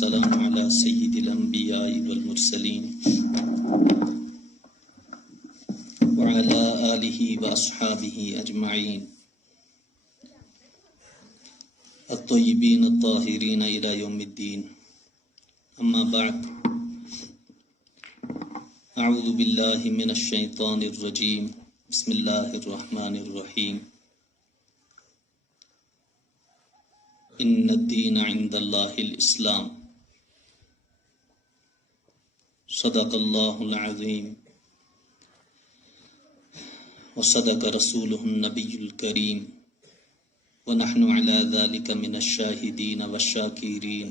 والسلام على سيد الأنبياء والمرسلين وعلى آله وأصحابه أجمعين الطيبين الطاهرين إلى يوم الدين. أما بعد، أعوذ بالله من الشيطان الرجيم. بسم الله الرحمن الرحيم. إن الدين عند الله الإسلام. صدق الله العظيم وصدق رسوله النبي الكريم ونحن على ذلك من الشاهدين والشاكرين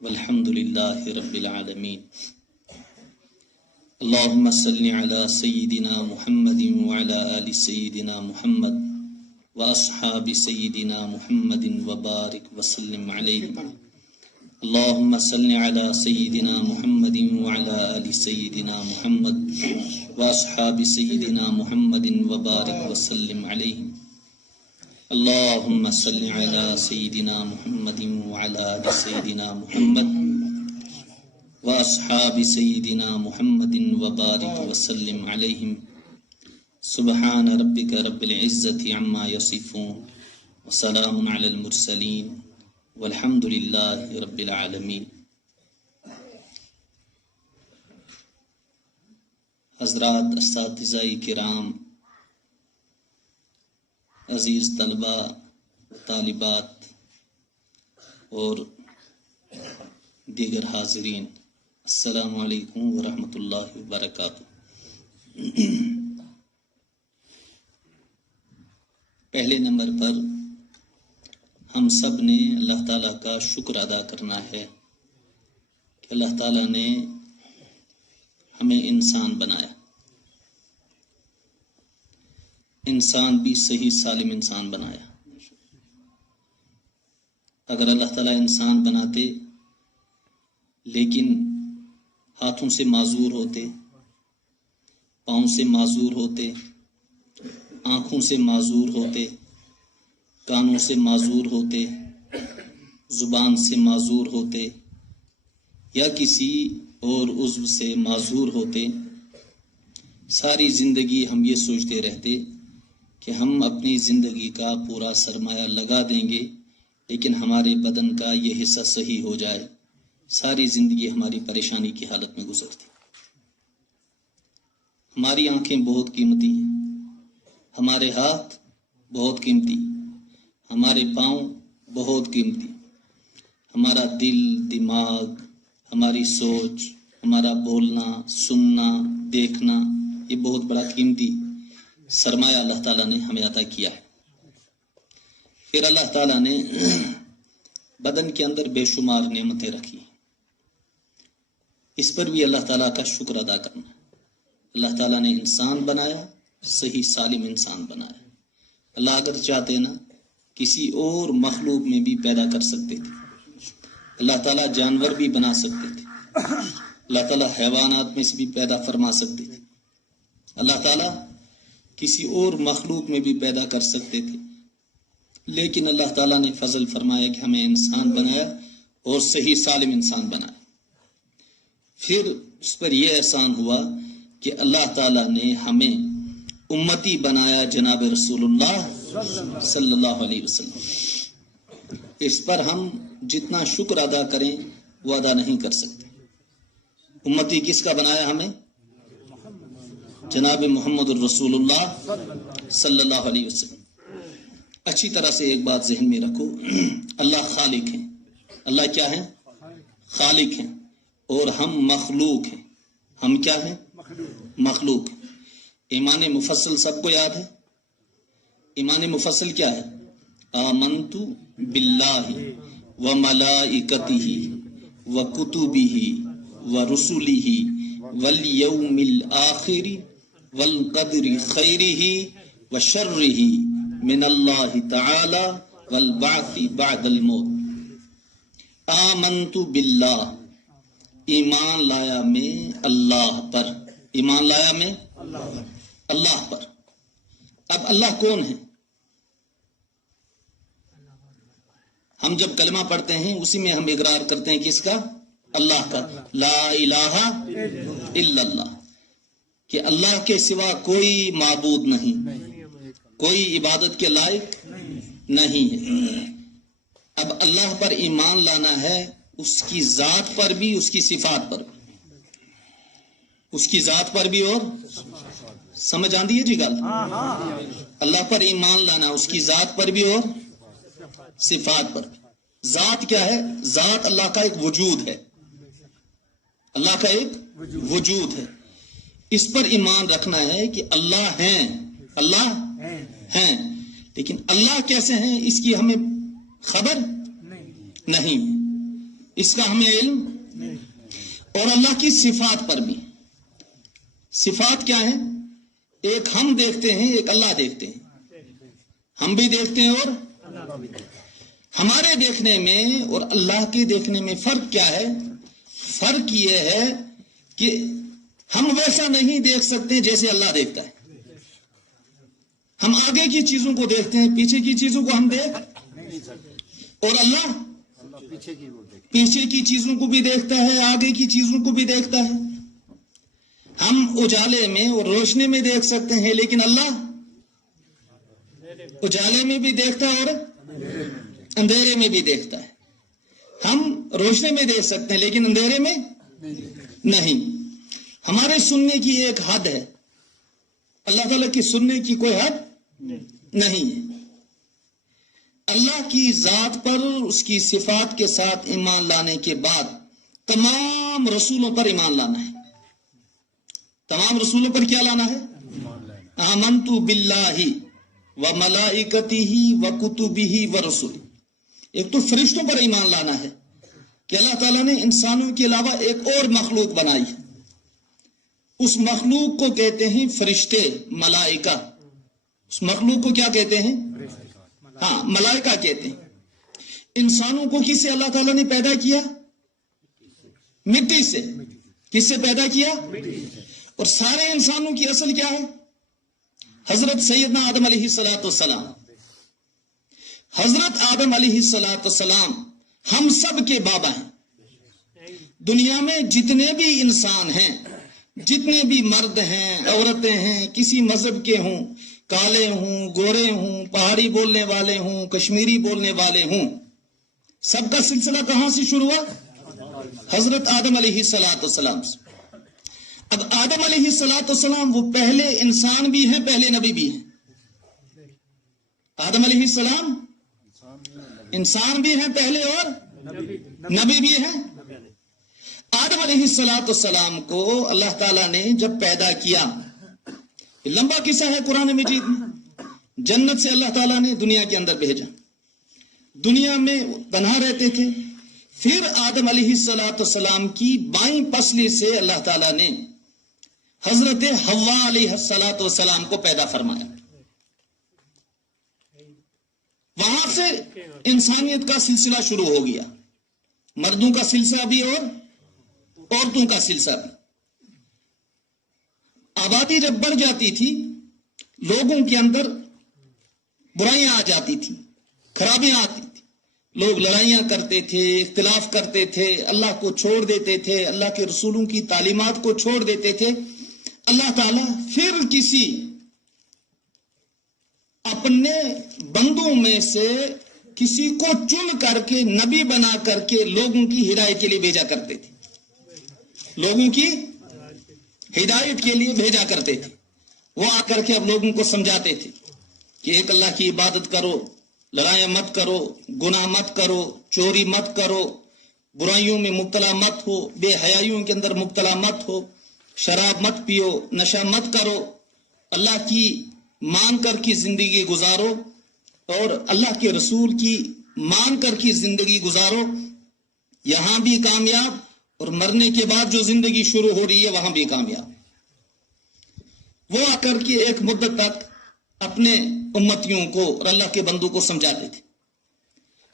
والحمد لله رب العالمين. اللهم صل على سيدنا محمد وعلى آل سيدنا محمد وأصحاب سيدنا محمد وبارك وسلم عليهم. اللهم صل على سيدنا محمد وعلى آل سيدنا محمد وأصحاب سيدنا محمد وبارك وسلم عليهم. اللهم صل على سيدنا محمد وعلى آل سيدنا محمد وأصحاب سيدنا محمد وبارك وسلم عليهم. سبحان ربك رب العزة عما يصفون وسلام على المرسلين والحمد لله رب العالمين. حضرات اساتذہ کرام، عزیز طلبہ طالبات اور دیگر حاضرین، السلام علیکم ورحمۃ اللہ وبرکاتہ۔ پہلے نمبر پر ہم سب نے اللہ تعالیٰ کا شکر ادا کرنا ہے کہ اللہ تعالیٰ نے ہمیں انسان بنایا، انسان بھی صحیح سالم انسان بنایا۔ اگر اللہ تعالیٰ انسان بناتے لیکن ہاتھوں سے معذور ہوتے، پاؤں سے معذور ہوتے، آنکھوں سے معذور ہوتے، کانوں سے معذور ہوتے، زبان سے معذور ہوتے یا کسی اور عضو سے معذور ہوتے، ساری زندگی ہم یہ سوچتے رہتے کہ ہم اپنی زندگی کا پورا سرمایہ لگا دیں گے لیکن ہمارے بدن کا یہ حصہ صحیح ہو جائے، ساری زندگی ہماری پریشانی کی حالت میں گزرتی۔ ہماری آنکھیں بہت قیمتی ہیں، ہمارے ہاتھ بہت قیمتی، ہمارے پاؤں بہت قیمتی، ہمارا دل، دماغ، ہماری سوچ، ہمارا بولنا، سننا، دیکھنا، یہ بہت بڑا قیمتی سرمایہ اللہ تعالیٰ نے ہمیں عطا کیا ہے۔ پھر اللہ تعالیٰ نے بدن کے اندر بے شمار نعمتیں رکھی، اس پر بھی اللہ تعالیٰ کا شکر ادا کرنا۔ اللہ تعالیٰ نے انسان بنایا، صحیح سالم انسان بنایا۔ اللہ اگر چاہتے نا کسی اور مخلوق میں بھی پیدا کر سکتے تھے، اللہ تعالیٰ جانور بھی بنا سکتے تھے، اللہ تعالیٰ حیوانات میں سے بھی پیدا فرما سکتے تھے، اللہ تعالیٰ کسی اور مخلوق میں بھی پیدا کر سکتے تھے، لیکن اللہ تعالیٰ نے فضل فرمایا کہ ہمیں انسان بنایا اور صحیح سالم انسان بنایا۔ پھر اس پر یہ احسان ہوا کہ اللہ تعالیٰ نے ہمیں امتی بنایا جناب رسول اللہ صلی اللہ علیہ وسلم۔ اس پر ہم جتنا شکر ادا کریں وہ ادا نہیں کر سکتے۔ امتی کس کا بنایا ہمیں؟ جناب محمد الرسول اللہ صلی اللہ علیہ وسلم۔ اچھی طرح سے ایک بات ذہن میں رکھو، اللہ خالق ہیں۔ اللہ کیا ہے؟ خالق ہیں، اور ہم مخلوق ہیں۔ ہم کیا ہیں؟ مخلوق ہیں۔ ایمان مفصل سب کو یاد ہے؟ ایمان مفصل کیا ہے؟ آمنت باللہ و ملائکتہ و کتبہ و رسلہ والیوم الآخر والقدر خیرہ و شرہ من اللہ تعالی والبعث بعد الموت۔ آمنت باللہ، ایمان لایا میں اللہ پر، ایمان لایا میں اللہ پر۔ اب اللہ کون ہے؟ ہم جب کلمہ پڑھتے ہیں اسی میں ہم اقرار کرتے ہیں کس کا؟ اللہ کا، لا الہ الا اللہ، کہ اللہ کے سوا کوئی معبود نہیں، کوئی عبادت کے لائق نہیں ہے۔ اب اللہ پر ایمان لانا ہے، اس کی ذات پر بھی، اس کی صفات پر بھی، اس کی ذات پر بھی، اور سمجھ آندی ہے جی گل؟ اللہ پر ایمان لانا، اس کی ذات پر بھی اور صفات پر بھی۔ ذات کیا ہے؟ ذات اللہ کا ایک وجود ہے، اللہ کا ایک وجود ہے، اس پر ایمان رکھنا ہے کہ اللہ ہیں، اللہ ہیں، لیکن اللہ کیسے ہیں اس کی ہمیں خبر نہیں، اس کا ہمیں علم، اور اللہ کی صفات پر بھی۔ صفات کیا ہیں؟ ایک ہم دیکھتے ہیں، ایک اللہ دیکھتے ہیں، ہم بھی دیکھتے ہیں اور ہمارے دیکھنے میں اور اللہ کے دیکھنے میں فرق کیا ہے؟ فرق یہ ہے کہ ہم ویسا نہیں دیکھ سکتے جیسے اللہ دیکھتا ہے، ہم آگے کی چیزوں کو دیکھتے ہیں، پیچھے کی چیزوں کو ہم دیکھ، اور اللہ پیچھے کی چیزوں کو بھی دیکھتا ہے، آگے کی چیزوں کو بھی دیکھتا ہے۔ ہم اجالے میں اور روشنی میں دیکھ سکتے ہیں، لیکن اللہ اجالے میں بھی دیکھتا ہے اور اندھیرے میں بھی دیکھتا ہے۔ ہم روشنی میں دیکھ سکتے ہیں لیکن اندھیرے میں نہیں۔ ہمارے سننے کی ایک حد ہے، اللہ تعالیٰ کی سننے کی کوئی حد نہیں ہے۔ اللہ کی ذات پر، اس کی صفات کے ساتھ ایمان لانے کے بعد تمام رسولوں پر ایمان لانا ہے۔ تمام رسولوں پر کیا لانا ہے؟ آمنت باللہ و ملائکتہ و کتبہ و رسلہ۔ ایک تو فرشتوں پر ایمان لانا ہے کہ اللہ تعالیٰ نے انسانوں کے علاوہ ایک اور مخلوق بنائی ہے، اس مخلوق کو کہتے ہیں فرشتے، ملائکہ۔ اس مخلوق کو کیا کہتے ہیں؟ ہاں، ملائکہ کہتے ہیں۔ انسانوں کو کس سے اللہ تعالیٰ نے پیدا کیا؟ مٹی سے۔ کس سے پیدا کیا؟ اور سارے انسانوں کی اصل کیا ہے؟ حضرت سیدنا آدم علیہ السلام۔ حضرت آدم علیہ السلام ہم سب کے بابا ہیں۔ دنیا میں جتنے بھی انسان ہیں، جتنے بھی مرد ہیں، عورتیں ہیں، کسی مذہب کے ہوں، کالے ہوں، گورے ہوں، پہاڑی بولنے والے ہوں، کشمیری بولنے والے ہوں، سب کا سلسلہ کہاں سے شروع ہوا؟ حضرت آدم علیہ السلام سے۔ اب آدم علیہ السلام وہ پہلے انسان بھی ہیں، پہلے نبی بھی ہیں۔ آدم علیہ السلام انسان بھی ہیں پہلے اور نبی بھی ہیں۔ آدم علیہ السلام کو اللہ تعالیٰ نے جب پیدا کیا، لمبا قصہ ہے قرآن مجید میں، جنت سے اللہ تعالیٰ نے دنیا کے اندر بھیجا، دنیا میں تنہا رہتے تھے، پھر آدم علیہ السلام کی بائیں پسلی سے اللہ تعالیٰ نے حضرت حوا علیہ السلام کو پیدا فرمایا۔ وہاں سے انسانیت کا سلسلہ شروع ہو گیا، مردوں کا سلسلہ بھی اور عورتوں کا سلسلہ بھی۔ آبادی جب بڑھ جاتی تھی، لوگوں کے اندر برائیاں آ جاتی تھی، خرابیاں آتی تھی، لوگ لڑائیاں کرتے تھے، اختلاف کرتے تھے، اللہ کو چھوڑ دیتے تھے، اللہ کے رسولوں کی تعلیمات کو چھوڑ دیتے تھے۔ اللہ تعالیٰ پھر کسی اپنے بندوں میں سے کسی کو چن کر کے نبی بنا کر کے لوگوں کی ہدایت کے لیے بھیجا کرتے تھے، لوگوں کی ہدایت کے لیے بھیجا کرتے تھے۔ وہ آ کر کے اب لوگوں کو سمجھاتے تھے کہ ایک اللہ کی عبادت کرو، لڑائیاں مت کرو، گناہ مت کرو، چوری مت کرو، برائیوں میں مبتلا مت ہو، بے حیائیوں کے اندر مبتلا مت ہو، شراب مت پیو، نشہ مت کرو، اللہ کی مان کر کی زندگی گزارو، اور اللہ کے رسول کی مان کر کی زندگی گزارو، یہاں بھی کامیاب اور مرنے کے بعد جو زندگی شروع ہو رہی ہے وہاں بھی کامیاب۔ وہ آ کر کے ایک مدت تک اپنے امتیوں کو اور اللہ کے بندوں کو سمجھاتے تھے۔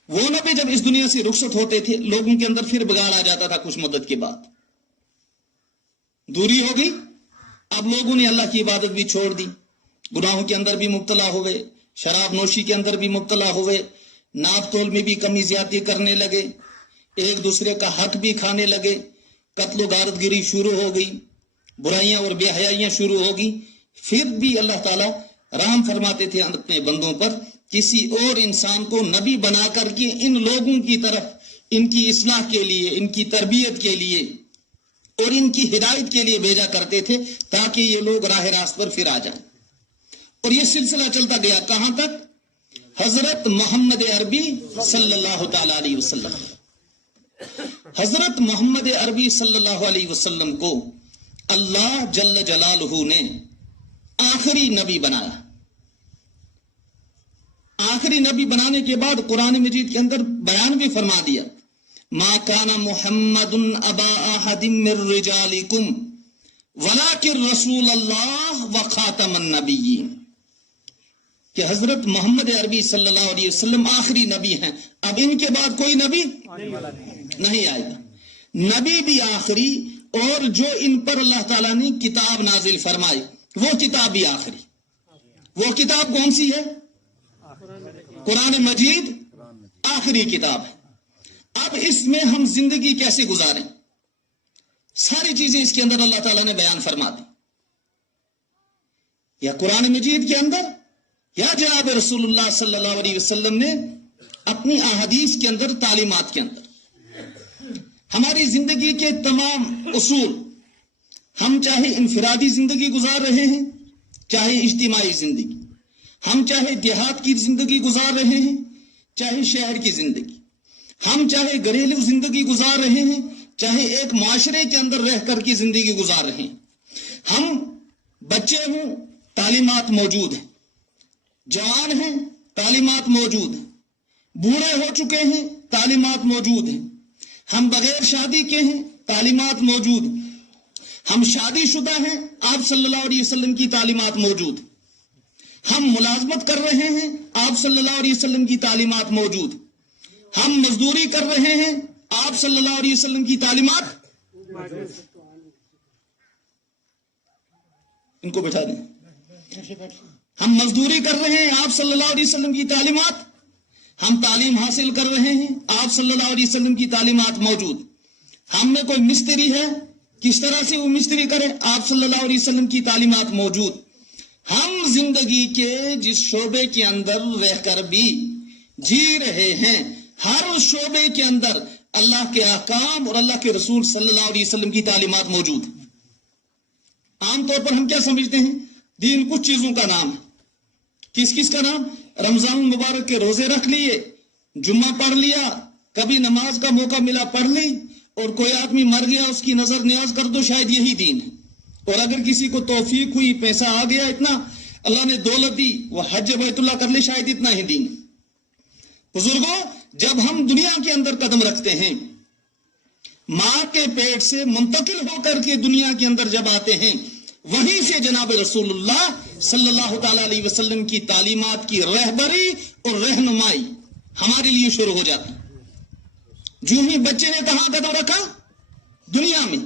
وہ نبی جب اس دنیا سے رخصت ہوتے تھے، لوگوں کے اندر پھر بگاڑ آ جاتا تھا، کچھ مدت کے بعد دوری ہو گئی، اب لوگوں نے اللہ کی عبادت بھی چھوڑ دی، گناہوں کے اندر بھی مبتلا ہوئے، شراب نوشی کے اندر بھی مبتلا ہوئے، नाप तोल में भी कमी ज्यादती करने लगे, एक दूसरे का हक भी खाने लगे, कत्ल गारतगिरी शुरू हो गई, बुराइयां और बेहयाइयां शुरू हो गई। फिर भी अल्लाह ताला रहम फरमाते थे अपने बंदों पर, किसी और इंसान को नबी बना करके इन लोगों की तरफ, इनकी इस्लाह के लिए, इनकी तरबियत के लिए और इनकी हिदायत के लिए भेजा करते थे, ताकि ये लोग राह रास्त पर फिर आ जाएं। और ये सिलसिला चलता गया कहां तक? हजरत मोहम्मद अरबी सल्लल्लाहु ताला अलैहि वसल्लम। हजरत मोहम्मद अरबी सल्लल्लाहु अलैहि वसल्लम को अल्लाह जल्ल जलालहू ने आखिरी नबी बनाया। आखिरी नबी बनाने के बाद कुरान मजीद के अंदर बयान भी फरमा दिया, मा काना मुहम्मदुन अबा अहदिम मिर रिजालिकुम वलाकिन रसूल अल्लाह व खातमन नबिय्यीन, कि हजरत मोहम्मद अरबी सल्लल्लाहु अलैहि वसल्लम आखिरी नबी हैं। अब इनके बाद कोई नबी नहीं आएगा। नबी भी आखिरी, और जो इन पर अल्लाह ताला ने किताब नाजिल फरमाई वो किताब भी आखिरी। वो किताब कौन सी है? कुरान मजीद आखिरी किताब है। अब इसमें हम जिंदगी कैसे गुजारें, सारी चीजें इसके अंदर अल्लाह ताला ने बयान फरमा दी, या कुरान मजीद के अंदर या जनाब रसूलुल्लाह सल्लल्लाहु अलैहि वसल्लम ने अपनी अहादीस के अंदर, तालीमात के अंदर। हमारी जिंदगी के तमाम उसूल, हम चाहे इंफरादी जिंदगी गुजार रहे हैं, चाहे इज्तिमाई जिंदगी, हम चाहे देहात की जिंदगी गुजार रहे हैं, चाहे शहर की जिंदगी, हम चाहे घरेलू जिंदगी गुजार रहे हैं, चाहे एक माशरे के अंदर रह कर की जिंदगी गुजार रहे हैं, हम बच्चे हों तालीमात मौजूद है, जवान हैं तालीमात मौजूद है, बूढ़े हो चुके हैं तालीमात मौजूद है, हम बगैर शादी के हैं तालीमात मौजूद है, हम शादीशुदा हैं आप सल्लल्लाहु अलैहि वसल्लम की तालीमात मौजूद, हम मुलाजमत कर रहे हैं आप सल्लल्लाहु अलैहि वसल्लम की तालीमात मौजूद, हम मजदूरी कर रहे हैं आप सल्लल्लाहु अलैहि वसल्लम की तालीमात। इनको बैठा दें। हम मजदूरी कर रहे हैं आप सल्लल्लाहु अलैहि वसल्लम की तालीमात, हम तालीम हासिल कर रहे हैं आप सल्लल्लाहु अलैहि वसल्लम की तालीमात मौजूद, हम में कोई मिस्त्री है किस तरह से वो मिस्त्री करे आप सल्लल्लाहु अलैहि वसल्लम की तालीमात मौजूद। हम जिंदगी के जिस शोबे के अंदर रहकर भी जी रहे हैं, हर शोबे के अंदर अल्लाह के अहकाम और अल्लाह के रसूल सल्लल्लाहु अलैहि वसल्लम की तालीमात मौजूद। आमतौर पर हम क्या समझते हैं, दीन कुछ चीजों का नाम है। किस किस का नाम? रमजान मुबारक के रोजे रख लिए, जुम्मा पढ़ लिया, कभी नमाज का मौका मिला पढ़ ली, और कोई आदमी मर गया उसकी नजर न्याज कर दो, शायद यही दीन है। और अगर किसी को तौफीक हुई, पैसा आ गया इतना, अल्लाह ने दौलत दी, वो हज बैतुल्लाह कर ले, शायद इतना ही दीन है। बुजुर्गों, जब हम दुनिया के अंदर कदम रखते हैं, मां के पेट से मुंतकिल होकर के दुनिया के अंदर जब आते हैं, वहीं से जनाब रसूलुल्लाह सल्लल्लाहु ताला अलैहि वसल्लम की तालीमात की रहबरी और रहनुमाई हमारे लिए शुरू हो जाती। जो ही बच्चे ने कहां कदम रखा? दुनिया में।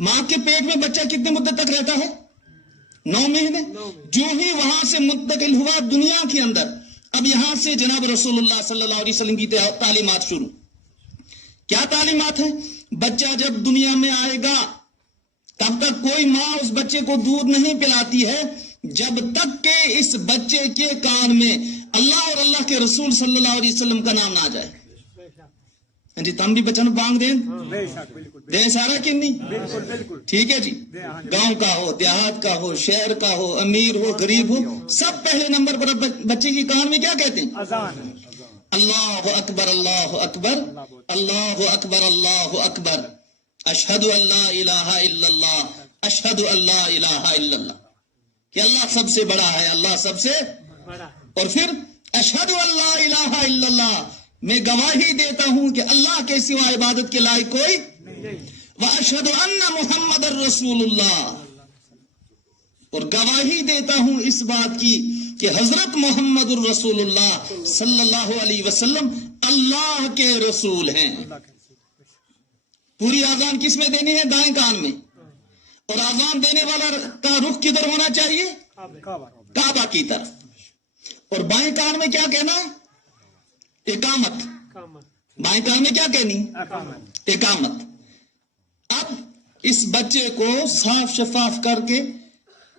मां के पेट में बच्चा कितने मुद्दत तक रहता है? 9 महीने। जो ही वहां से मुंतकिल हुआ दुनिया के अंदर, अब यहां से जनाब रसूलुल्लाह सल्लल्लाहु अलैहि वसल्लम की तालीमात शुरू। क्या तालीमात है? बच्चा जब दुनिया में आएगा तब तक कोई मां उस बच्चे को दूध नहीं पिलाती है जब तक के इस बच्चे के कान में अल्लाह और अल्लाह के रसूल सल्लल्लाहु अलैहि वसल्लम का नाम ना जाए। जी तम भी बचन बांग दें दे सारा कि नहीं? ठीक है जी। गांव का हो, देहात का हो, शहर का हो, अमीर हो, गरीब हो, सब पहले नंबर पर बच्चे की कान में क्या कहते हैं? अल्लाह अकबर, अल्लाह अकबर, अल्लाह अकबर, अल्लाह अकबर, अशहदु अल्ला इलाहा इल्लल्लाह, अशहदु अल्ला इलाहा इल्लल्लाह, कि अल्लाह सबसे बड़ा है, अल्लाह सबसे बड़ा। और फिर अशहदु अल्ला इलाहा इल्लल्लाह, मैं गवाही देता हूं कि अल्लाह के सिवा इबादत के लायक कोई नहीं, व अशहदु अन्ना मुहम्मदर रसूलुल्लाह, और गवाही देता हूं इस बात की कि हजरत मोहम्मदुर रसूलुल्लाह सल्लल्लाहु अलैहि वसल्लम अल्लाह के रसूल हैं। पूरी आजान किस में देनी है? दाएं कान में। और आजान देने वाला का रुख किधर होना चाहिए? काबा की तरफ। और बाएं कान में क्या कहना है? इकामत, बाएं कान में क्या कहनी? इकामत। अब इस बच्चे को साफ शफाफ करके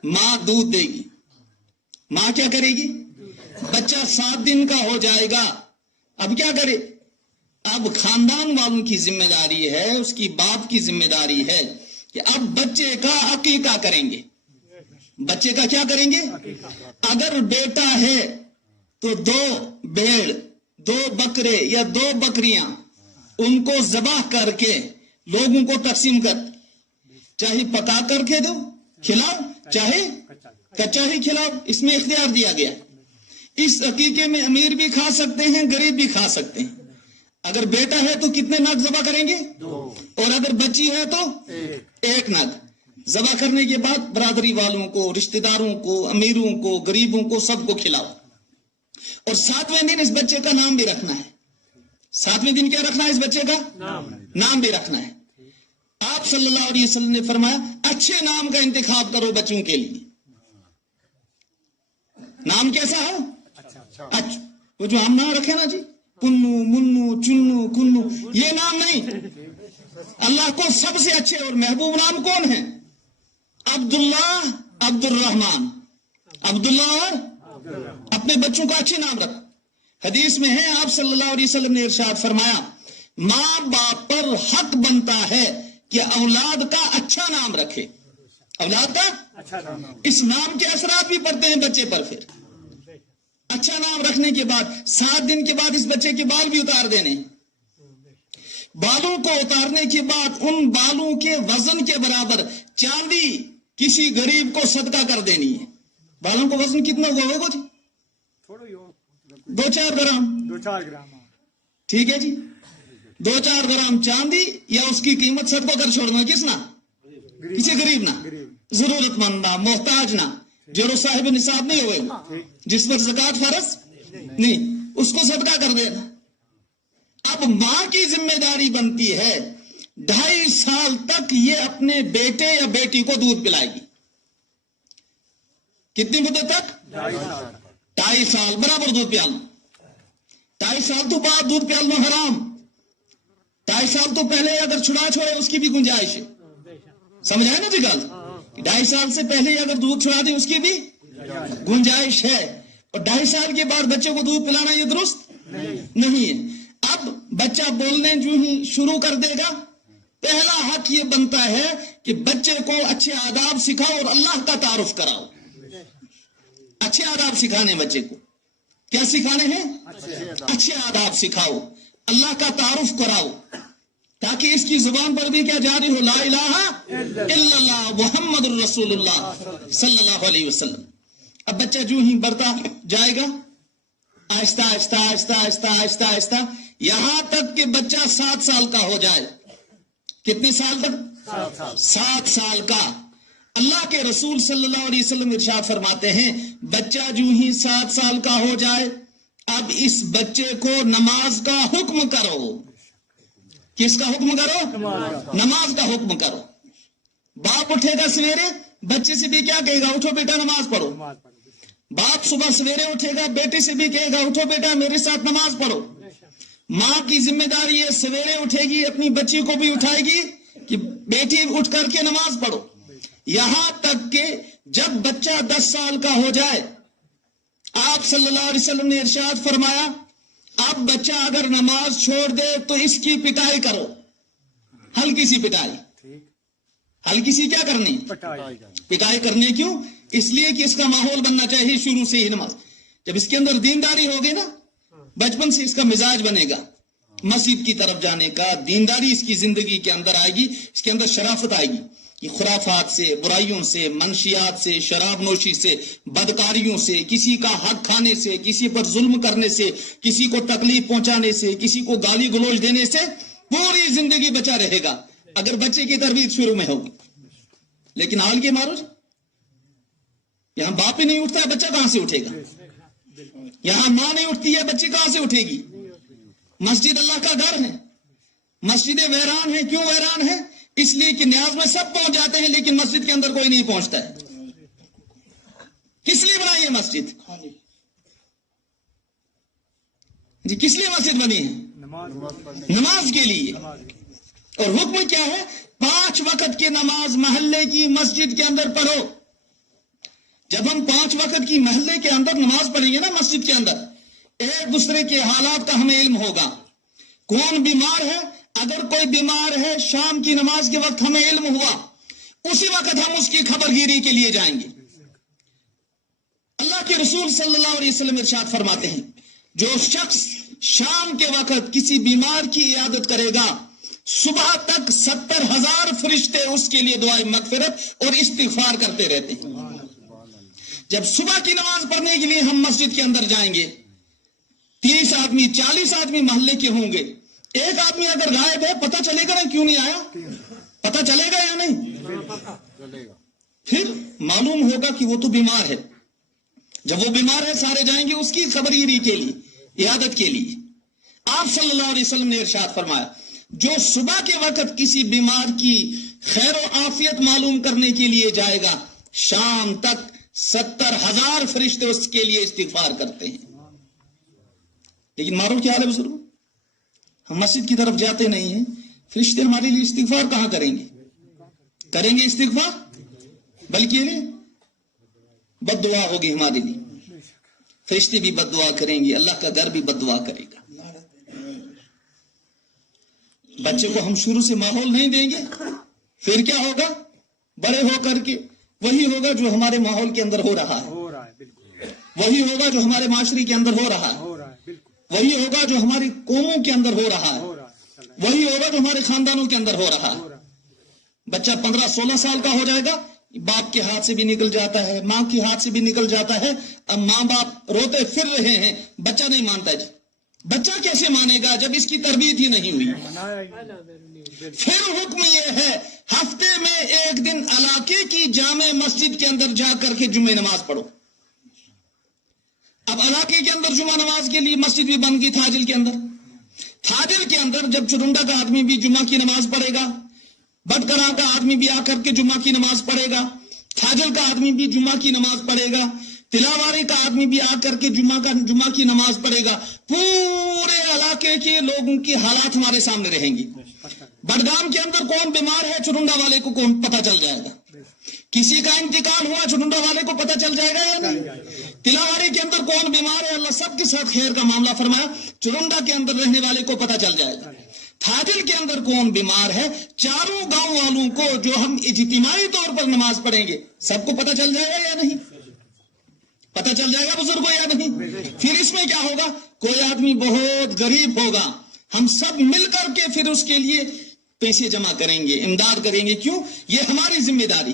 माँ दूध देगी। माँ क्या करेगी? बच्चा 7 दिन का हो जाएगा। अब क्या करे? अब खानदान वालों की जिम्मेदारी है, उसकी बाप की जिम्मेदारी है कि अब बच्चे का अकीका करेंगे। बच्चे का क्या करेंगे? अगर बेटा है तो 2 भेड़, 2 बकरे या 2 बकरियां उनको ज़बाह करके लोगों को तकसीम कर, चाहे पका करके दो खिलाओ, चाहे कच्चा ही खिलाओ, इसमें इख्तियार दिया गया। इस अकीके में अमीर भी खा सकते हैं, गरीब भी खा सकते हैं। अगर बेटा है तो कितने नाग ज़बा करेंगे? 2। और अगर बच्ची है तो 1 नाग। ज़बा करने के बाद बरादरी वालों को, रिश्तेदारों को, अमीरों को, गरीबों को, सबको खिलाओ। और 7वें दिन इस बच्चे का नाम भी रखना है। 7वें दिन क्या रखना है? इस बच्चे का नाम भी रखना है। आप सल्लल्लाहु अलैहि वसल्लम ने फरमाया, अच्छे नाम का इंतखाब करो बच्चों के लिए। नाम कैसा हो? अच्छा। वो जो हम नाम रखे ना जी, पुन्नू, मुन्नू, चुन्नू, कुन्नू, ये नाम नहीं। अल्लाह को सबसे अच्छे और महबूब नाम कौन है? अब्दुल्ला, अब्दुर्रहमान। अब्दुल्ला और अपने बच्चों को अच्छे नाम रखो। हदीस में है, आप सल्लल्लाहु अलैहि वसल्लम ने इरशाद फरमाया, माँ बाप पर हक बनता है कि औलाद का अच्छा नाम रखे। औलाद का अच्छा नाम। इस नाम के असरात भी पड़ते हैं बच्चे पर। फिर अच्छा नाम रखने के बाद 7 दिन के बाद इस बच्चे के बाल भी उतार देने। बालों को उतारने के बाद उन बालों के वजन के बराबर चांदी किसी गरीब को सदका कर देनी है। बालों का वजन कितना हुआ होगा जी? 2-4 ग्राम। 2-4 ग्राम, ठीक है जी। 2-4 ग्राम चांदी या उसकी कीमत सदका कर छोड़ना। किसना? किसी गरीब ना, जरूरतमंद ना, मोहताज ना, जो साहिब निसाब नहीं होगा, जिस पर ज़कात फर्ज नहीं, उसको सदका कर देना। अब माँ की जिम्मेदारी बनती है 2.5 साल तक ये अपने बेटे या बेटी को दूध पिलाएगी। कितनी मुद्दत तक? 2.5 साल बराबर दूध पिलाना। 2.5 साल तो बाद दूध पिलाना हराम। 2.5 साल तो पहले अगर छुड़ा छोड़े उसकी भी गुंजाइश है। समझाए ना जी गल? 2.5 साल से पहले अगर दूध छुड़ा दे उसकी भी गुंजाइश है। और 2.5 साल के बाद बच्चे को दूध पिलाना ये दुरुस्त नहीं है। अब बच्चा बोलने जो ही शुरू कर देगा, पहला हक ये बनता है कि बच्चे को अच्छे आदाब सिखाओ और अल्लाह का तारुफ कराओ। अच्छे आदाब सिखाने बच्चे को, क्या सिखाने हैं? अच्छे आदाब सिखाओ, अल्लाह का तारुफ कराओ, ताकि इसकी जुबान पर भी क्या जारी हो, ला इलाहा इल्लल्लाह मुहम्मदुर रसूलुल्लाह सल्लल्लाहु अलैहि वसल्लम। अब बच्चा जो ही बढ़ता जाएगा, आहिस्ता आहिस्ता आहिस्ता आहिस्ता आहिस्ता आहिस्ता, यहां तक कि बच्चा 7 साल का हो जाए। कितने साल तक? 7 साल का। अल्लाह के रसूल सल्लल्लाहु अलैहि वसल्लम इरशाद फरमाते हैं, बच्चा जो ही 7 साल का हो जाए, अब इस बच्चे को नमाज का हुक्म करो। किसका हुक्म करो? नमाज का हुक्म करो। बाप उठेगा सवेरे, बच्चे से भी क्या कहेगा? उठो बेटा नमाज पढ़ो। बाप सुबह सवेरे उठेगा, बेटे से भी कहेगा, उठो बेटा मेरे साथ नमाज पढ़ो। माँ की जिम्मेदारी है, सवेरे उठेगी, अपनी बच्ची को भी उठाएगी कि बेटी उठ करके नमाज पढ़ो। यहां तक कि जब बच्चा 10 साल का हो जाए, आप सल्लल्लाहु अलैहि वसल्लम ने इरशाद फरमाया, अब बच्चा अगर नमाज छोड़ दे तो इसकी पिटाई करो। हल्की सी पिटाई। हल्की सी क्या करनी? पिटाई करनी। क्यों? इसलिए कि इसका माहौल बनना चाहिए शुरू से ही नमाज। जब इसके अंदर दीनदारी होगी ना, बचपन से इसका मिजाज बनेगा मस्जिद की तरफ जाने का, दीनदारी इसकी जिंदगी के अंदर आएगी, इसके अंदर शराफत आएगी। ये खुराफात से, बुराइयों से, मनशियात से, शराब नोशी से, बदकारियों से, किसी का हक खाने से, किसी पर जुल्म करने से, किसी को तकलीफ पहुंचाने से, किसी को गाली गलौज देने से पूरी जिंदगी बचा रहेगा, अगर बच्चे की तरबियत शुरू में होगी। लेकिन हाल के मारो, यहां बाप ही नहीं उठता है, बच्चा कहां से उठेगा? यहां मां नहीं उठती है, बच्ची कहां से उठेगी? मस्जिद अल्लाह का घर है, मस्जिदें वैरान है। क्यों वैरान है? इसलिए कि न्याज में सब पहुंच जाते हैं, लेकिन मस्जिद के अंदर कोई नहीं पहुंचता है। किस लिए बनाई है मस्जिद? جی کس لیے مسجد بنی ہے؟ نماز کے لیے. اور حکم کیا ہے؟ 5 وقت کی نماز محلے کی مسجد کے اندر پڑھو. جب ہم 5 وقت کی محلے کے اندر نماز پڑھیں گے نا مسجد کے اندر، ایک دوسرے کے حالات کا ہمیں علم ہوگا. کون بیمار ہے؟ اگر کوئی بیمار ہے شام کی نماز کے وقت ہمیں علم ہوا، اسی وقت ہم اس کی خبر گیری کے لیے جائیں گے. اللہ کے رسول صلی اللہ علیہ وسلم ارشاد فرماتے ہیں جو شخص شام کے وقت کسی بیمار کی عیادت کرے گا، صبح تک 70,000 فرشتے اس کے لیے دعائے مغفرت اور استغفار کرتے رہتے ہیں. جب صبح کی نماز پڑھنے کے لیے ہم مسجد کے اندر جائیں گے، 30 آدمی 40 آدمی محلے کے ہوں گے، ایک آدمی اگر غائب ہے پتہ چلے گا نا کیوں نہیں آیا؟ پتہ چلے گا یا نہیں؟ پھر معلوم ہوگا کہ وہ تو بیمار ہے. جب وہ بیمار ہے سارے جائیں گے اس کی خبرگیری کے لیے، عیادت کے لیے. آپ صلی اللہ علیہ وسلم نے ارشاد فرمایا جو صبح کے وقت کسی بیمار کی خیر و عافیت معلوم کرنے کے لیے جائے گا، شام تک 70,000 فرشتے اس کے لیے استغفار کرتے ہیں. لیکن معلوم کیا ہے بزرگوں، ہم مسجد کی طرف جاتے نہیں ہیں، فرشتے ہمارے لیے استغفار کہاں کریں گے؟ کریں گے استغفار؟ بلکہ بد دعا ہوگی ہمارے لیے. فرشتے بھی بد دعا کریں گے، اللہ کا گھر بھی بد دعا کرے گا. بچے کو ہم شروع سے ماحول نہیں دیں گے، پھر کیا ہوگا؟ بڑے ہو کر کے وہی ہوگا جو ہمارے ماحول کے اندر ہو رہا ہے، وہی ہوگا جو ہمارے معاشرے کے اندر ہو رہا ہے، وہی ہوگا جو ہماری قوموں کے اندر ہو رہا ہے، وہی ہوگا جو ہمارے خاندانوں کے اندر ہو رہا ہے. بچہ 15-16 سال کا ہو جائے گا، باپ کے ہاتھ سے بھی نکل جاتا ہے، ماں کے ہاتھ سے بھی نکل جاتا ہے. اب ماں باپ روتے پھر رہے ہیں، بچہ نہیں مانتا. جی بچہ کیسے مانے گا جب اس کی تربیت ہی نہیں ہوئی؟ پھر حکم یہ ہے ہفتے میں ایک دن علاقے کی جامع مسجد کے اندر جا کر کے جمعہ نماز پڑھو. اب علاقے کے اندر جمعہ نماز کے لیے مسجد بھی بن گئی تھاجل کے اندر. تھاجل کے اندر جب چرنڈا کا آدمی بھی جمعہ کی نماز پڑھے گا، بٹکرا کا آدمی بھی آ کر کے جمعہ کی نماز پڑھے گا، تھاجل کا آدمی بھی جمعہ کی نماز پڑھے گا، تلاواری کا آدمی بھی آ کر کے جمعہ کی نماز پڑھے گا. پورے علاقے کے لوگوں کی حالات ہمارے سامنے رہیں گی. بڈگام کے اندر کون بیمار ہے چرنڈا والے کو کون پتہ چل جائے گا. کسی کا انتقال ہوا چرنڈا والے کو پتہ چل جائے گا یا نہیں؟ تلاواری کے اندر کون بیمار ہے اللہ سب کے ساتھ خیر کا معاملہ فرمایا، چرنڈا کے اندر رہنے والے کو پتہ چل جائے گا. تھاجل کے اندر کون بیمار ہے، چاروں گاؤں والوں کو جو ہم اجتماعی طور پر نماز پڑھیں گے سب کو پتہ چل جائے گا یا نہیں؟ پتہ چل جائے گا بزرگوں یا نہیں؟ پھر اس میں کیا ہوگا؟ کوئی آدمی بہت غریب ہوگا، ہم سب مل کر کے پھر اس کے لیے پیسے جمع کریں گے، امداد کریں گے. کیوں؟ یہ ہماری ذمہ داری.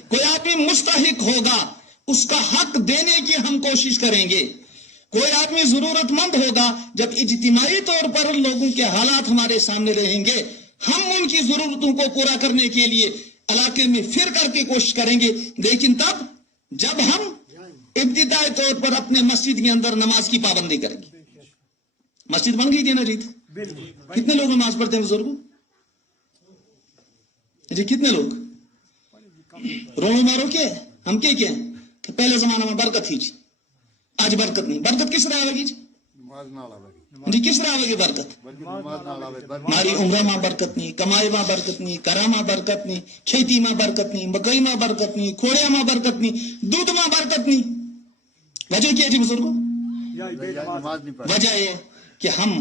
کوئی آدمی مستحق ہوگا، اس کا حق دینے کی ہم کوشش کریں گے. کوئی آدمی ضرورت مند ہوگا، جب اجتماعی طور پر لوگوں کے حالات ہمارے سامنے رہیں گے ہم ان کی ضرورتوں کو پورا کرنے کے لیے علاقے میں پھر کر کے کوشش کریں گے. لیکن تب جب ہم ابتدائی طور پر اپنے مسجد کے اندر نماز کی پابندی کریں گے. مسجد بن گئی تھی نا جی؟ کتنے لوگ نماز پڑھتے ہیں بزرگوں؟ جی کتنے لوگ؟ رونو مارو کیا ہے؟ ہم کیا ہیں کہ پہلے زمانہ میں برکت تھی جی، آج برکت نہیں. برکت کس طرح آئے گی جی؟ کس طرح آئے گی برکت؟ ہماری عمرہ ماں برکت نہیں، کمائی ماں برکت نہیں، کرا ماں برکت نہیں، کھیتی ماں برکت نہیں، مکئی ماں برکت نہیں، کھوڑیا ماں برکت نہیں، دودھ ماں برکت نہیں. وجہ کیا جی بزرگوں؟ وجہ یہ کہ ہم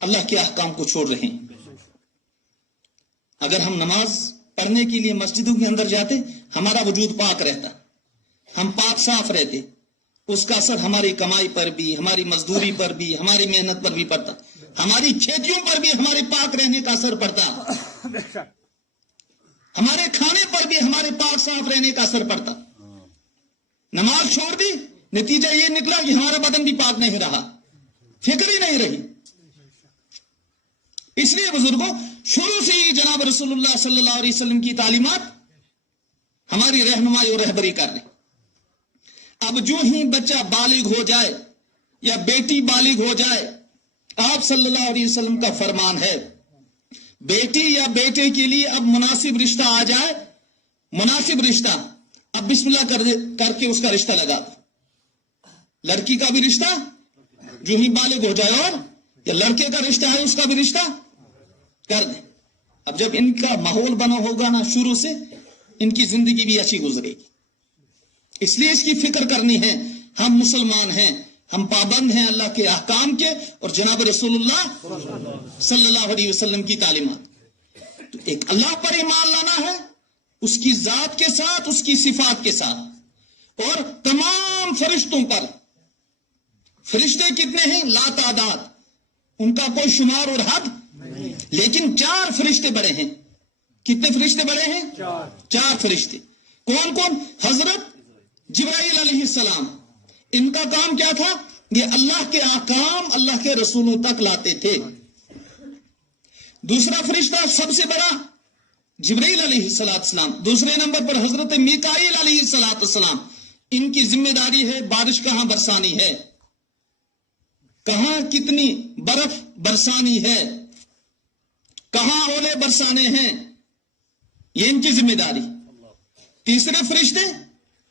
اللہ کے احکام کو چھوڑ رہے ہیں. اگر ہم نماز پڑھنے کے لیے مسجدوں کے اندر جاتے ہمارا وجود پاک رہتا، ہم پاک صاف رہتے، اس کا اثر ہماری کمائی پر بھی، ہماری مزدوری پر بھی، ہماری محنت پر بھی پڑتا، ہماری کھیتیوں پر بھی ہمارے پاک رہنے کا اثر پڑتا، ہمارے کھانے پر بھی ہمارے پاک صاف رہنے کا اثر پڑتا. نماز چھوڑ دی، نتیجہ یہ نکلا کہ ہمارا بدن بھی پاک نہیں رہا، فکر ہی نہیں رہی. اس لیے بزرگوں شروع سے ہی جناب رسول اللہ صلی اللہ علیہ وسلم کی تعلیمات ہماری رہنمائی اور رہبری کر رہے. اب جو ہی بچہ بالغ ہو جائے یا بیٹی بالغ ہو جائے، آپ صلی اللہ علیہ وسلم کا فرمان ہے بیٹی یا بیٹے کے لیے اب مناسب رشتہ آ جائے، مناسب رشتہ، اب بسم اللہ کر کے اس کا رشتہ لگا دو. لڑکی کا بھی رشتہ जो ही बालिग हो जाए और या लड़के का रिश्ता है उसका भी रिश्ता कर दे। अब जब इनका माहौल बना होगा ना शुरू से, इनकी जिंदगी भी अच्छी गुजरेगी। इसलिए इसकी फिक्र करनी है। हम मुसलमान हैं, हम पाबंद हैं अल्लाह के अहकाम के और जनाब रसूलुल्लाह सल्लल्लाहु अलैहि वसल्लम की तालीमात। तो एक अल्लाह पर ईमान लाना है, उसकी जात के साथ, उसकी सिफात के साथ, और तमाम फरिश्तों पर। फरिश्ते कितने हैं? लातादाद, उनका कोई शुमार और हद नहीं। लेकिन 4 फरिश्ते बड़े हैं। कितने फरिश्ते बड़े हैं? 4 फरिश्ते। कौन कौन? हजरत जिब्राइल अलैहिस्सलाम। इनका काम क्या था? ये अल्लाह के अहकाम अल्लाह के रसूलों तक लाते थे। दूसरा फरिश्ता सबसे बड़ा जिब्राइल अलैहिस्सलाम। दूसरे नंबर पर हजरत मीकाईल अलैहिस्सलाम। इनकी जिम्मेदारी है बारिश कहां बरसानी है, कहां कितनी बर्फ बरसानी है, कहां ओले बरसाने हैं, ये इनकी जिम्मेदारी। तीसरे फरिश्ते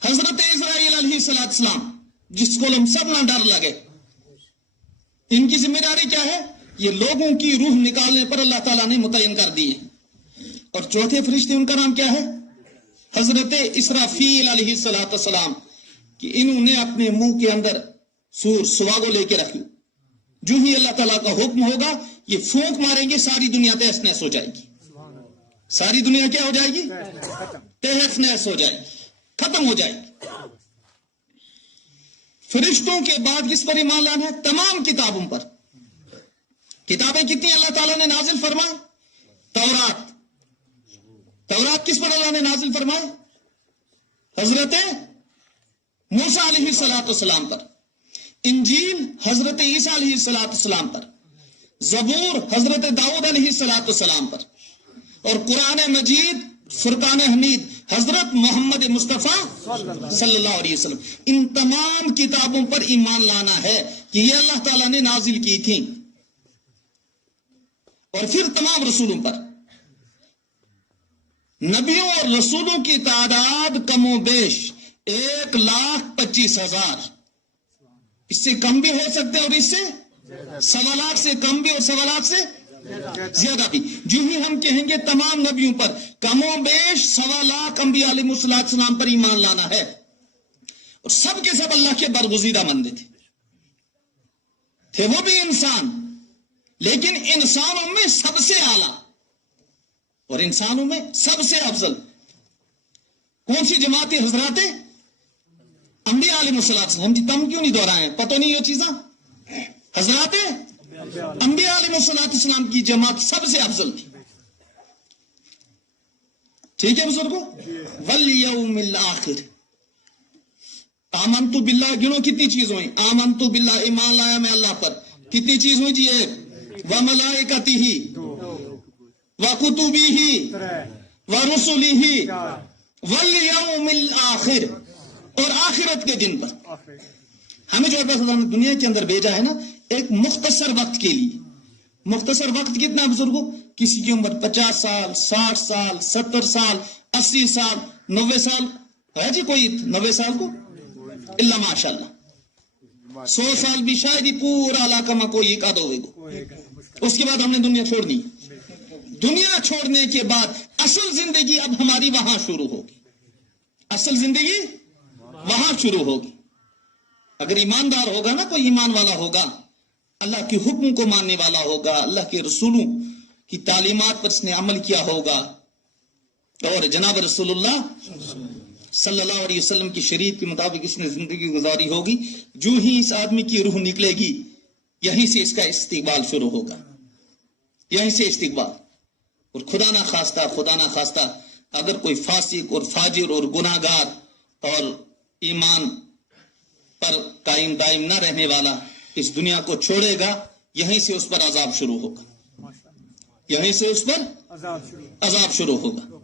हजरत इस्राईल अलैहिस्सलाम, जिसको हम सब ना डर लगे। इनकी जिम्मेदारी क्या है? ये लोगों की रूह निकालने पर अल्लाह ताला ने मुतय्यन कर दी है। और चौथे फरिश्ते, उनका नाम क्या है? हजरत इसराफील अलैहिस्सलाम, कि इन्होंने अपने मुंह के अंदर सूर सुवागो लेके रखी। जो ही अल्लाह ताला का हुक्म होगा, ये फूंक मारेंगे, सारी दुनिया तहस नहस हो जाएगी। सारी दुनिया क्या हो जाएगी? तहस नहस हो जाएगी, खत्म हो जाएगी। फरिश्तों के बाद किस पर ईमान लाना है? तमाम किताबों पर। किताबें कितनी अल्लाह ताला ने नाजिल फरमाए? तौरात। तौरात किस पर अल्लाह ने नाजिल फरमाए? हजरत मूसा अलैहिस्सलाम पर। इंजील हजरत ईसा अलैहिस्सलाम पर। ज़बूर हजरत दाऊद अलैहिस्सलाम पर। और कुरान मजीद फुरकान हमीद हजरत मोहम्मद मुस्तफा सल्लल्लाहु अलैहि वसल्लम। इन तमाम किताबों पर ईमान लाना है कि ये अल्लाह ताला ने नाजिल की थी। और फिर तमाम रसूलों पर। नबियों और रसूलों की तादाद कमो बेश 1,25,000। इससे कम भी हो सकते हैं और इससे 1.25 लाख से कम भी और 1.25 लाख से ज्यादा भी। जो ही हम कहेंगे तमाम नबियों पर कमो बेश 1.25 लाख अंबिया अलैहिस्सलाम पर ईमान लाना है। और सब के सब अल्लाह के बरगुज़ीदा बंदे थे वो भी इंसान, लेकिन इंसानों में सबसे आला और इंसानों में सबसे अफजल कौन सी जमात? हजराते अंबिया अलैहिस्सलाम। हम तम क्यों नहीं दोहराए? पता नहीं ये चीज़ा। हजराते अंबिया अलैहिस्सलाम की जमात सबसे अफजल थी। ठीक है बुजुर्गों? वल यौमिल आखिर। आमनतु बिल्लाह, गिनो कितनी चीज हुई? आमनतु बिल्लाह, ईमान लाया मैं अल्लाह पर। कितनी चीज हुई जी? एक। व मलाइकतिही व कुतुबिही व रुसुलिही वल यौमिल आखिर, और आखिरत के दिन पर। हमें जो अल्लाह ने दुनिया के अंदर भेजा है ना, एक मुख्तसर वक्त के लिए। मुख्तसर वक्त कितना बुजुर्गों? किसी की उम्र 50 साल, 60 साल, 70 साल, 80 साल, 90 साल है जी कोई 90 साल को? इल्ला माशाअल्लाह 100 साल भी शायद ही पूरा इलाका में कोई एक आधा होगा। उसके बाद हमने दुनिया छोड़नी। दुनिया छोड़ने के बाद असल जिंदगी अब हमारी वहां शुरू होगी। असल जिंदगी वहां शुरू होगी। अगर ईमानदार होगा ना, कोई ईमान वाला होगा, अल्लाह के हुक्म को मानने वाला होगा, अल्लाह के रसूलों की तालीमात पर इसने अमल किया होगा, और जनाब रसूलुल्लाह सल्लल्लाहु अलैहि वसल्लम की शरीयत के मुताबिक इसने जिंदगी गुजारी होगी, जो ही इस आदमी की रूह निकलेगी, यहीं से इसका इस्तिकबाल शुरू होगा। यहीं से इस्तिकबाल। और खुदा ना खास्ता अगर कोई फासिक और फाजिर और गुनाहगार और ईमान पर कायम दायम ना रहने वाला इस दुनिया को छोड़ेगा, यहीं से उस पर अजाब शुरू होगा। यहीं से उस पर अजाब शुरू होगा।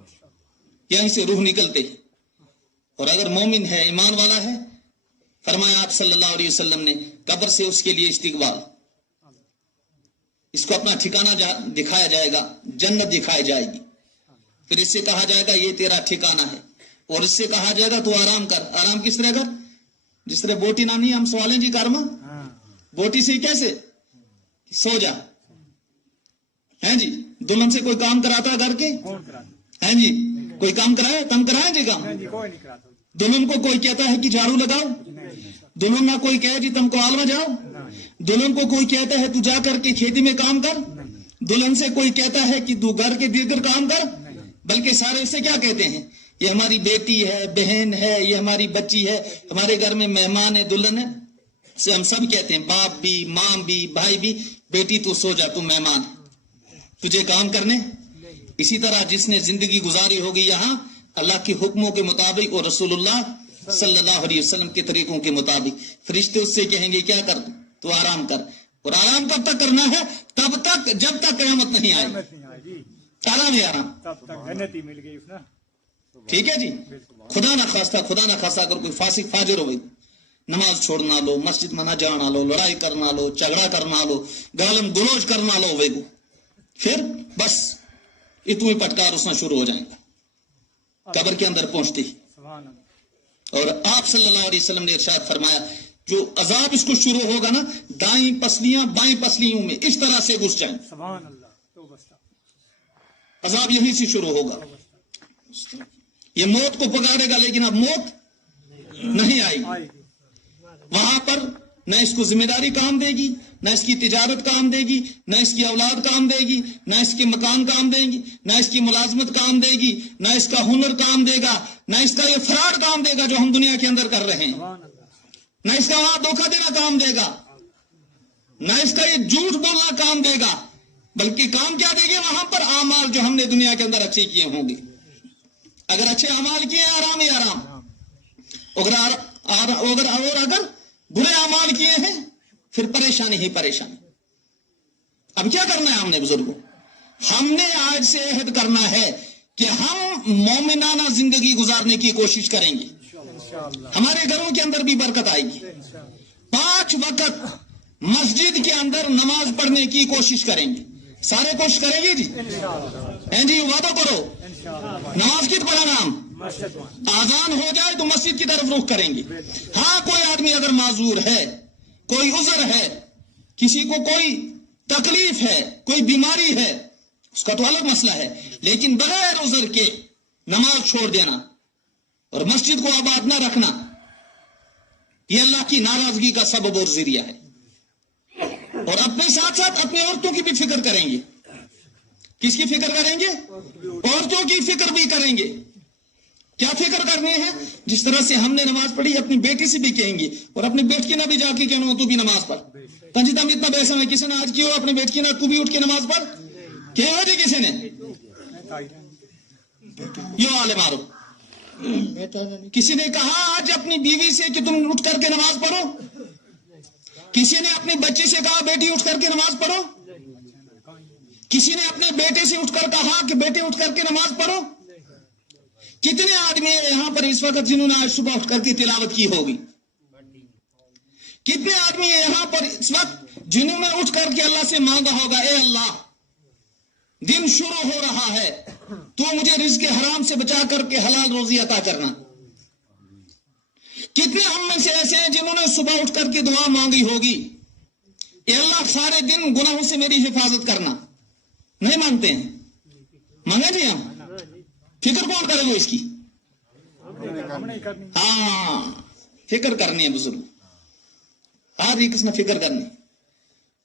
यहीं से रूह निकलते। और अगर मोमिन है, ईमान वाला है, फरमाया आप सल्लल्लाहु अलैहि वसल्लम ने, कब्र से उसके लिए इस्तिकबाल, इसको अपना ठिकाना दिखाया जाएगा, जन्नत दिखाई जाएगी। फिर इससे कहा जाएगा ये तेरा ठिकाना है, और इससे कहा जाएगा तू आराम कर। आराम किस तरह कर? जिस तरह बोटी नानी हम सवालें जी कारमा बोटी से कैसे सो जा, है जी। दुल्हन से कोई काम कराता है घर के, है जी, कोई काम कराया, तुम कराए जी काम? दुल्हन को कोई कहता है कि झाड़ू लगाओ? दुल्हन ना कोई कहे जी तुम कॉल में जाओ? दुल्हन को कोई कहता है तू जा करके खेती में काम कर? दुल्हन से कोई कहता है कि तू घर के दीगर काम कर? बल्कि सारे इसे क्या कहते हैं, ये हमारी बेटी है, बहन है, ये हमारी बच्ची है, हमारे घर में मेहमान है, दुल्हन है, से हम सब कहते हैं, बाप भी, माँ भी, भाई भी, बेटी तू सो जा, तू मेहमान, तुझे काम करने। इसी तरह जिसने जिंदगी गुजारी होगी यहाँ अल्लाह के हुक्मों के मुताबिक और रसूलुल्लाह सल्लल्लाहु अलैहि वसल्लम के तरीकों के मुताबिक, फरिश्ते उससे कहेंगे क्या कर, तू आराम कर। और आराम कब तक करना है? तब तक जब तक कयामत नहीं आई। आराम ही आराम, तब तक जन्नती मिल गई उसने। ठीक है जी। खुदा ना खास्ता अगर कोई फासिक फाजिर हो गई, नमाज छोड़ना लो, मस्जिद में ना जाना लो, लड़ाई करना लो, झगड़ा करना लो, गालम गुलोज करना लो वेगो, फिर बस इतनी पटकार उसना शुरू हो जाएगा कब्र के अंदर पहुंचते ही। और आप सल्लल्लाहु अलैहि वसल्लम ने इरशाद फरमाया, जो अजाब इसको शुरू होगा ना, दाईं पसलियां बाईं पसलियों में इस तरह से घुस जाएं, अजाब यहीं से शुरू होगा। ये मौत को पकड़ेगा, लेकिन अब मौत नहीं आएगी। वहां पर न इसको जिम्मेदारी काम देगी, न इसकी तिजारत काम देगी, न इसकी औलाद काम देगी, न इसके मकान काम देंगी, न इसकी मुलाजमत काम देगी, न इसका हुनर काम देगा, न इसका ये फ्रॉड काम देगा जो हम दुनिया के अंदर कर रहे हैं, न इसका वहां धोखा देना काम देगा, न इसका ये झूठ बोलना काम देगा, बल्कि काम क्या देंगे वहां पर? आमाल जो हमने दुनिया के अंदर अच्छे किए होंगे। अगर अच्छे अमाल किए आराम ही आराम, अगर बुरे अमाल किए हैं फिर परेशानी ही परेशानी। अब क्या करना है हमने बुजुर्गों? हमने आज से अहद करना है कि हम मोमिनाना जिंदगी गुजारने की कोशिश करेंगे। हमारे घरों के अंदर भी बरकत आएगी। 5 वक्त मस्जिद के अंदर नमाज पढ़ने की कोशिश करेंगे। सारे कोशिश करेंगे जी, हैं जी, वादा करो। नमाज कित पढ़ाना हम? आजान हो जाए तो मस्जिद की तरफ रुख करेंगे। हाँ, कोई आदमी अगर माजूर है, कोई उज़र है, किसी को कोई तकलीफ है, कोई बीमारी है, उसका तो अलग मसला है, लेकिन बगैर उज़र के नमाज छोड़ देना और मस्जिद को आबाद न रखना, यह अल्लाह की नाराजगी का सबब और जरिया है। और अपने साथ साथ अपनी औरतों की भी फिक्र करेंगे। किसकी फिक्र करेंगे? औरतों की फिक्र भी करेंगे। क्या फिक्र करनी है? जिस तरह से हमने नमाज पढ़ी, अपनी बेटी से भी कहेंगे और अपनी बेटी ना भी जाके कहना तू भी नमाज पढ़। तंजिदम इतना पैसा है, किसी ने आज की हो अपनी बेटी ना, तू भी उठ के नमाज पढ़। क्या हो जी? किसी ने यो आले मारो। किसी ने कहा आज अपनी बीवी से कि तुम उठ करके नमाज पढ़ो? किसी ने अपने बच्चे से कहा बेटी उठ करके नमाज पढ़ो? किसी ने अपने बेटे से उठकर कहा कि बेटे उठ करके नमाज पढ़ो? कितने आदमी यहां पर इस वक्त जिन्होंने आज सुबह उठ करके तिलावत की होगी? कितने आदमी यहां पर इस वक्त जिन्होंने उठ करके अल्लाह से मांगा होगा, ए अल्लाह, दिन शुरू हो रहा है, तो मुझे रिज़्क़ हराम से बचा करके हलाल रोजी अता करना। कितने हम में से ऐसे हैं जिन्होंने सुबह उठ करके दुआ मांगी होगी, ए अल्लाह सारे दिन गुनाहों से मेरी हिफाजत करना। नहीं मांगते हैं? मांगे जी हम? फिक्र कौन करेगा इसकी? हाँ, फिक्र करनी है बुजुर्ग। हर एक ने फिक्र करनी।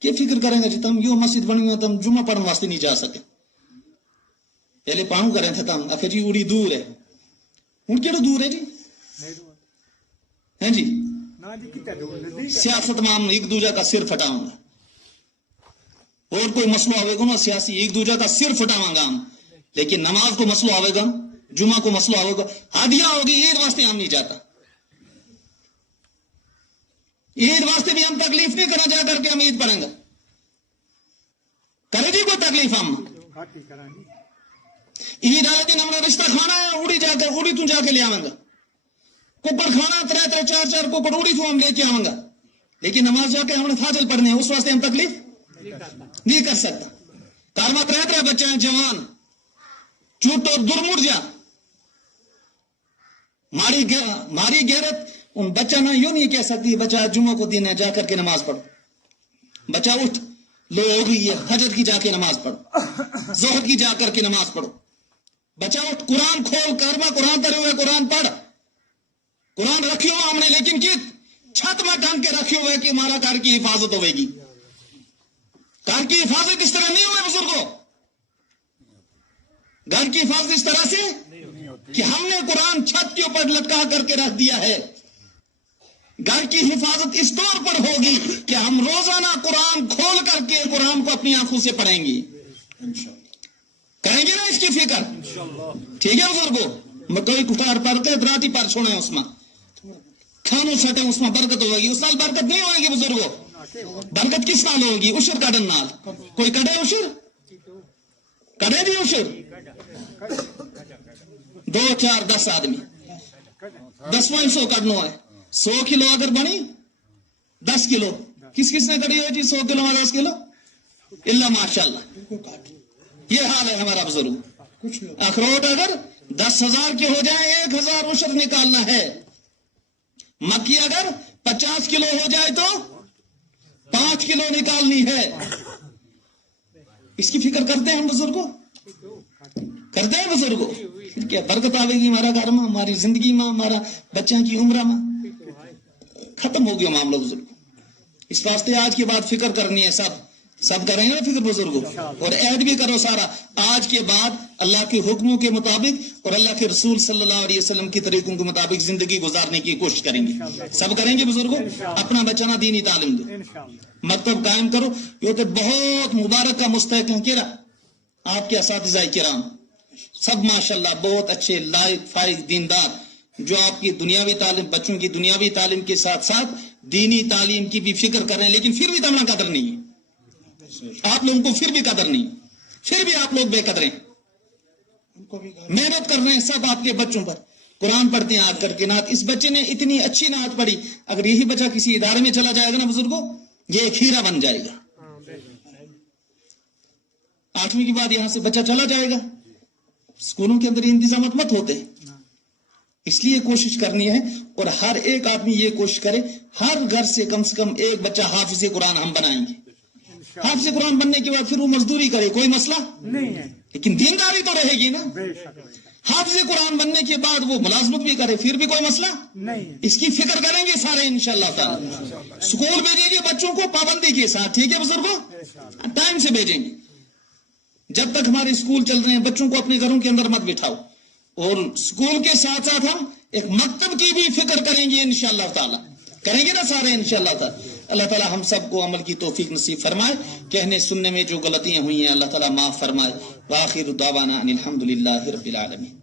क्या फिक्र करेंगे जी? तम यो मस्जिद बनी हुई, तम जुम्मा पढ़ने वास्ते नहीं जा सके, पहले पाणु करें थे तम, अफे जी उड़ी दूर है। हूं केड़ो दूर है जी? हैं जी? सियासत में एक दूजा का सिर फटाऊंगा, और कोई मसलो आवेगा ना सियासी, एक दूजा का सिर फटावांगा हम, लेकिन नमाज को मसलो आवेगा, जुमा को मसलो आवेगा, हादिया होगी, ईद वास्ते हम नहीं जाता। ईद वास्ते भी हम तकलीफ नहीं करना, जा करके हम ईद पढ़ेंगे। करे जी कोई तकलीफ? हम ईद वाले दिन हमारा रिश्ता खाना है, उड़ी तू जाके ले आवेंगा। कुकर खाना 3-3 4-4 कुकर उड़ी तू हम लेके आवेंगा, लेकिन नमाज जाके हमने फाजिल पढ़ने है, उस वास्ते हम तकलीफ नहीं कर सकता। कारमा 3-3 बच्चे हैं जवान, चूट और दुर्मुड़ जा मारी गैरत उन बच्चा ना यूं नहीं कह सकती बच्चा जुम्मा को दिन है जा करके नमाज पढ़ो। بچہ اٹھ، لو ہو گئی ہے، فجر کی جا کے نماز پڑھو، ظہر کی جا کر کے نماز پڑھو. بچہ اٹھ، قرآن کھول کر میں قرآن پڑھے ہوئے قرآن پڑھ. قرآن رکھی ہوا ہم نے، لیکن کی چھت میں ٹانگ کے رکھے ہوئے کہ ہمارا گھر کی حفاظت ہوئے گی. گھر کی حفاظت اس طرح نہیں ہوئے بزرگوں. گھر کی حفاظت اس طرح سے کہ ہم نے قرآن چھت کے اوپر لٹکا کر کے رکھ دیا ہے. گھر کی حفاظت اس طور پر ہوگی کہ ہم روزانہ قرآن کھول کر کے قرآن کو اپنی آنکھوں سے پڑھیں گے. کریں گے نا اس کی فکر؟ ٹھیک ہے بزرگوں. کوئی کٹار پڑھ کے دراٹی پر چھوڑے اس میں کھانوں سٹے، اس میں برکت ہوگی. اس نال برکت نہیں ہوگی بزرگوں. برکت کس نال ہوگی؟ اشر کڈن نال. کوئی کڈے اشر؟ کڈے بھی اشر؟ 2 4 10 آدمی 10 کڈنو ہے. 100 کلو اگر بنی 10 کلو کس نے کڑی ہے جی؟ 100 کلو میں 10 کلو اللہ ماشاء اللہ. یہ حال ہے ہمارا بزرگ. اخروٹ اگر 10,000 کے ہو جائیں 1,000 اشر نکالنا ہے. مکی اگر 50 کلو ہو جائے تو 5 کلو نکالنی ہے. اس کی فکر کرتے ہیں ہم بزرگوں؟ کرتے ہیں بزرگوں؟ پھر کیا برکت آئے گی ہمارا گھر میں، ہماری زندگی میں، ہمارا بچوں کی عمر میں. ختم ہو گیا معاملہ بزرگ. اس واسطے آج کے بعد فکر کرنی ہے. سب کریں گے فکر بزرگوں، اور عہد بھی کرو سارا آج کے بعد اللہ کے حکموں کے مطابق اور اللہ کے رسول صلی اللہ علیہ وسلم کی طریقوں کے مطابق زندگی گزارنے کی کوشش کریں گے. سب کریں گے بزرگوں. اپنا بچانا دینی تعلیم دو، مکتب قائم کرو. یہ تو بہت مبارک کا مستحق ہے کہ آپ کے اساتذہ کرام سب ماشاءاللہ بہت اچھے، لائق، فائق، دیندار، جو آپ کی دنیاوی تعلیم، بچوں کی دنیاوی تعلیم کے ساتھ ساتھ دینی تعلیم کی بھی فکر کر رہے ہیں. لیکن پھر بھی تمنا قدر نہیں ہے. آپ لوگوں کو پھر بھی قدر نہیں، پھر بھی آپ لوگ بے قدر ہیں. محنت کر رہے ہیں سب آپ کے بچوں پر. قرآن پڑھتے ہیں آج کر کے نعت. اس بچے نے اتنی اچھی نعت پڑھی، اگر یہی بچہ کسی ادارے میں چلا جائے گا نا بزرگوں، یہ ایک ہیرا بن جائے گا. 8ویں کے بعد یہاں سے بچہ چلا جائے گا. اسکولوں کے اندر انتظامات مت ہوتے. اس لیے کوشش کرنی ہے، اور ہر ایک آدمی یہ کوشش کرے ہر گھر سے کم ایک بچہ حافظ قرآن ہم بنائیں گے. حافظ قرآن بننے کے بعد پھر وہ مزدوری کرے، کوئی مسئلہ نہیں ہے، لیکن دینداری تو رہے گی نا. حافظ قرآن بننے کے بعد وہ ملازمت بھی کرے، پھر بھی کوئی مسئلہ نہیں. اس کی فکر کریں گے سارے انشاءاللہ تعالی. اسکول بھیجیں گے بچوں کو پابندی کے ساتھ، ٹھیک ہے بزرگوں؟ ٹائم سے بھیجیں گے. جب تک ہمارے اسکول چل رہے ہیں بچوں کو اپنے گھروں کے اندر مت بٹھاؤ. اور اسکول کے ساتھ ساتھ ہم ایک مکتب کی بھی فکر کریں گے انشاءاللہ تعالی. کریں گے نا سارے انشاءاللہ تعالی. اللہ تعالی ہم سب کو عمل کی توفیق نصیب فرمائے. کہنے سننے میں جو غلطیاں ہوئی ہیں اللہ تعالی معاف فرمائے. وآخر دعوانا ان الحمدللہ رب العالمین.